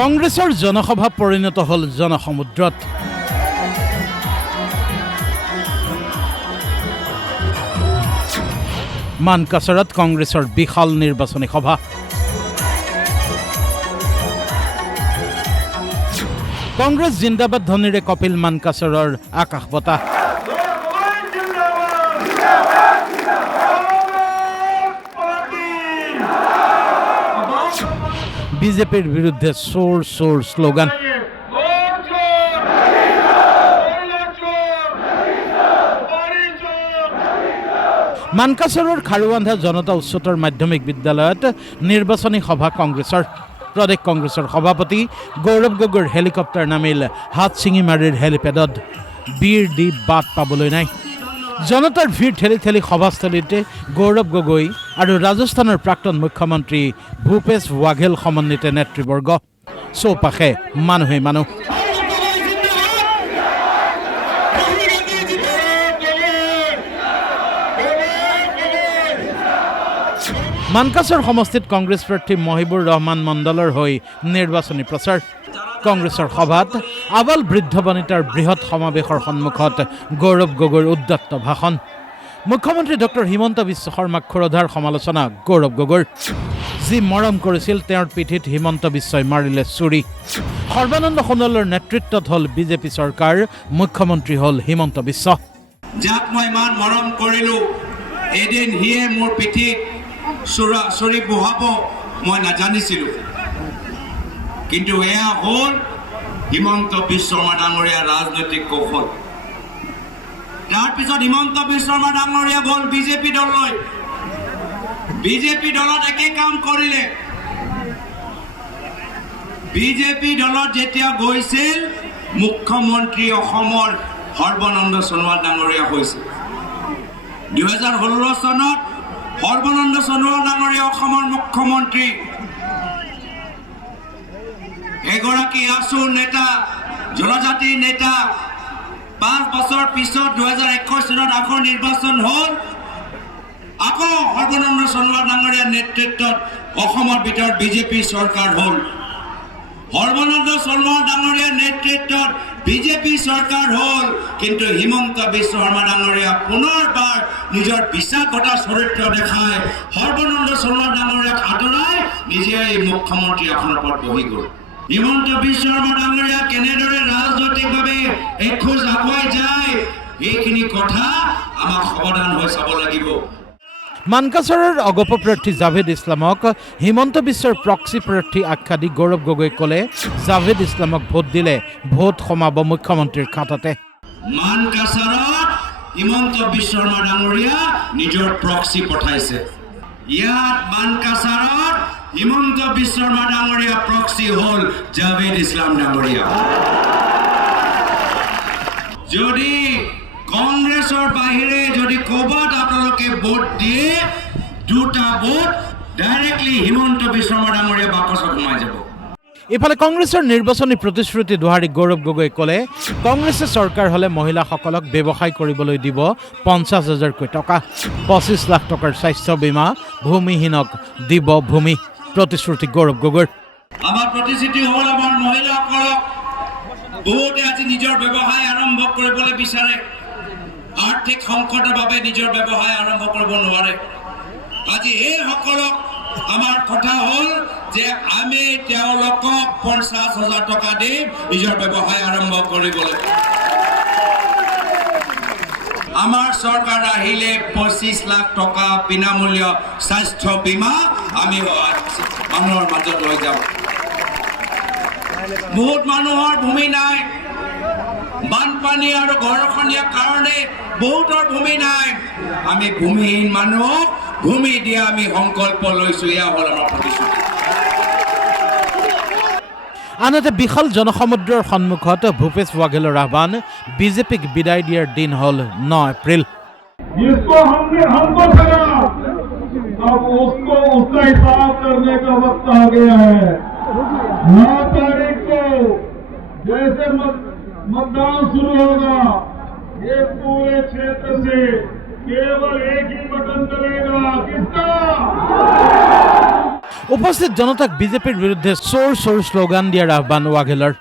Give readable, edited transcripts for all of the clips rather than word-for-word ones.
কংগ্ৰেছৰ জনসভা পৰিণত হ'ল জনসমুদ্ৰত। মানকাছাৰত কংগ্ৰেছৰ বিশাল নিৰ্বাচনী সভা। কংগ্ৰেছ জিন্দাবাদ ধ্বনিৰে কপিল মানকাছাৰৰ আকাশ বতাহ। বিজেপিৰ বিৰুদ্ধে চোৰ চোৰ শ্লোগান। মানকাছাৰৰ খাৰুৱান্ধা জনতা উচ্চতৰ মাধ্যমিক বিদ্যালয়ত নিৰ্বাচনী সভা কংগ্ৰেছৰ। প্ৰদেশ কংগ্ৰেছৰ সভাপতি গৌৰৱ গগৈৰ হেলিকপ্টাৰ নামিল হাতচিঙিমাৰীৰ হেলিপেডত। বীৰ দি বাট পাবলৈ নাই। জনতাৰ ভিৰ ঠেলি ঠেলি সভাস্থলীতে গৌৰৱ গগৈ আৰু ৰাজস্থানৰ প্ৰাক্তন মুখ্যমন্ত্ৰী ভূপেশ ৱাঘেল সমন্বিত নেতৃবৰ্গ। চৌপাশে মানুহেই মানুহ। মানকাছাৰ সমষ্টিত কংগ্ৰেছ প্ৰাৰ্থী মহিবুৰ ৰহমান মণ্ডলৰ হৈ নিৰ্বাচনী প্ৰচাৰ। কংগ্ৰেছৰ সভাত আবাল বৃদ্ধ বনিতাৰ বৃহৎ সমাৱেশৰ সন্মুখত গৌৰৱ গগৈৰ উদ্যত্ত ভাষণ। মুখ্যমন্ত্ৰী ডক্টৰ হিমন্ত বিশ্ব শৰ্মাক ক্ষুৰধাৰ সমালোচনা গৌৰৱ গগৈৰ। যি মৰম কৰিছিল তেওঁৰ পিঠিত হিমন্ত বিশ্বই মাৰিলে চুৰি। সৰ্বানন্দ সোণোৱালৰ নেতৃত্বত হ'ল বিজেপি চৰকাৰ, মুখ্যমন্ত্ৰী হ'ল হিমন্ত বিশ্ব। যাক মই ইমান মৰম কৰিলো, এদিন সিয়ে মোৰ পিঠিত চুৰি বহাব মই নাজানিছিলোঁ। কিন্তু এয়া হ'ল হিমন্ত বিশ্ব শৰ্মা ডাঙৰীয়া ৰাজনৈতিক কৌশল। তাৰপিছত হিমন্ত বিশ্ব শৰ্মা ডাঙৰীয়া গ'ল বিজেপি দললৈ। বিজেপি দলত একে কাম কৰিলে। বিজেপি দলত যেতিয়া গৈছিল, মুখ্যমন্ত্ৰী অসমৰ সৰ্বানন্দ সোণোৱাল ডাঙৰীয়া হৈছিল। 2016 চনত সৰ্বানন্দ সোণোৱাল ডাঙৰীয়া অসমৰ মুখ্যমন্ত্ৰী। এগৰাকী আছু নেতা, জনজাতি নেতা। 5 বছৰ পিছত 2021 চনত আকৌ নিৰ্বাচন হ'ল। আকৌ সৰ্বানন্দ সোণোৱাল ডাঙৰীয়াৰ নেতৃত্বত অসমৰ ভিতৰত বিজেপি চৰকাৰ হ'ল। সৰ্বানন্দ সোণোৱাল ডাঙৰীয়াৰ নেতৃত্বত বিজেপি চৰকাৰ হ'ল। কিন্তু হিমন্ত বিশ্ব শৰ্মা ডাঙৰীয়া পুনৰবাৰ নিজৰ বিশ্বাসঘাতক চৰিত্ৰ দেখাই সৰ্বানন্দ সোণোৱাল ডাঙৰীয়াক আঁতৰাই নিজে এই মুখ্যমন্ত্ৰী আসনৰ ওপৰত বহি গ'ল। হিমন্ত বিশ্ব শৰ্মা ডাঙৰীয়া কেনেদৰে ৰাজনৈতিকভাৱে এখোজ আগুৱাই যায়, এইখিনি কথা আমাক সাৱধান হৈ চাব লাগিব। মানকাছাৰৰ অগপ প্ৰাৰ্থী জাভেদ ইছলামক হিমন্ত বিশ্বৰ প্ৰক্সি প্ৰাৰ্থী আখ্যা দি গৌৰৱ গগৈ ক'লে, জাভেদ ইছলামক ভোট দিলে ভোট সোমাব মুখ্যমন্ত্ৰীৰ খাতাতে। মানকাছাৰত হিমন্ত বিশ্ব শৰ্মা ডাঙৰীয়া নিজৰ প্ৰক্সি পঠাইছে। ইয়াত মানকাছাৰত হিমন্ত বিশ্ব শৰ্মা ডাঙৰীয়া প্ৰক্সি হ'ল জাভেদ ইছলাম ডাঙৰীয়া। যদি কংগ্ৰেছৰ বাহিৰে যদি ক'ৰবাত আপোনালোকে ভোট দিয়ে, 2টা ভোট ডাইৰেক্টলি হিমন্ত বিশ্ব শৰ্মা ডাঙৰীয়া বাকচত সোমাই যাব। ইফালে কংগ্ৰেছৰ নিৰ্বাচনী প্ৰতিশ্ৰুতি দোহাৰি গৌৰৱ গগৈয়ে ক'লে, কংগ্ৰেছে চৰকাৰ হ'লে মহিলাসকলক ব্যৱসায় কৰিবলৈ দিব 50,000কৈ টকা। 25 লাখ টকাৰ স্বাস্থ্য বীমা, ভূমিহীনক দিব ভূমি। প্ৰতিশ্ৰুতি গৌৰৱ গগৈৰ। আমাৰ প্ৰতিশ্ৰুতি হ'ল আমাৰ মহিলাসকলক বহুতে আজি নিজৰ ব্যৱসায় আৰম্ভ কৰিবলৈ বিচাৰে। আৰ্থিক সংকটৰ বাবে নিজৰ ব্যৱসায় আৰম্ভ কৰিব নোৱাৰে। আজি এইসকলক আমাৰ কথা হ'ল যে আমি তেওঁলোকক 50,000 টকা দি নিজৰ ব্যৱসায় আৰম্ভ কৰিবলৈ। আমাৰ চৰকাৰ আহিলে 25 লাখ টকা বিনামূল্য স্বাস্থ্য বীমা আমি মানুহৰ মাজত লৈ যাম। বহুত মানুহৰ ভূমি নাই, বানপানী আৰু গৰাখহনীয়াৰ কাৰণে বহুতৰ ভূমি নাই। আমি ভূমিহীন মানুহক ভূমি দিয়া আমি সংকল্প লৈছো। এয়া হ'ল আমাৰ প্ৰতিশ্ৰুতি। আনহাতে বিশাল জনসমুদ্ৰৰ সন্মুখত ভূপেশ ৱাঘেলৰ আহ্বান, বিজেপিক বিদায় দিয়াৰ দিন হ'ল 9 এপ্ৰিল। जिसको हमको ठगा, अब उसको उसका हिसाब करने का वक्त आ गया है। 9 तारीख को जैसे मतदान शुरू होगा, ये पूरे क्षेत्र से केवल एक ही बटन चलेगा, किसका? উপস্থিত জনতাক বিজেপিৰ বিৰুদ্ধে চোৰ চোৰ শ্লোগান দিয়াৰ আহ্বান ৱাঘেলাৰ।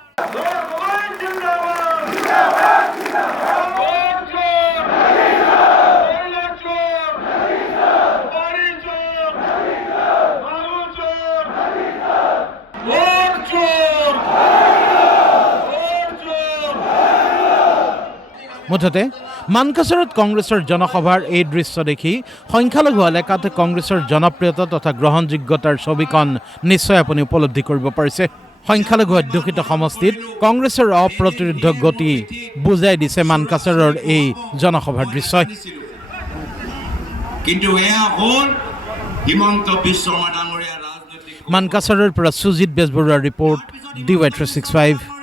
মুঠতে মানকাছাৰত কংগ্ৰেছৰ জনসভাৰ এই দৃশ্য দেখি সংখ্যালঘু এলেকাত কংগ্ৰেছৰ জনপ্ৰিয়তা তথা গ্ৰহণযোগ্যতাৰ ছবিখন নিশ্চয় আপুনি উপলব্ধি কৰিব পাৰিছে। সংখ্যালঘু অধ্যুষিত সমষ্টিত কংগ্ৰেছৰ অপ্ৰতিৰোধ গতি বুজাই দিছে মানকাছাৰৰ এই জনসভাৰ দৃশ্যই। কিন্তু এয়া হ'ল হিমন্ত বিশ্ব শৰ্মা ডাঙৰীয়া ৰাজনৈতিক মানকাছাৰৰ পৰা সুজিত বেজবৰুৱাৰ ৰিপৰ্ট DY365।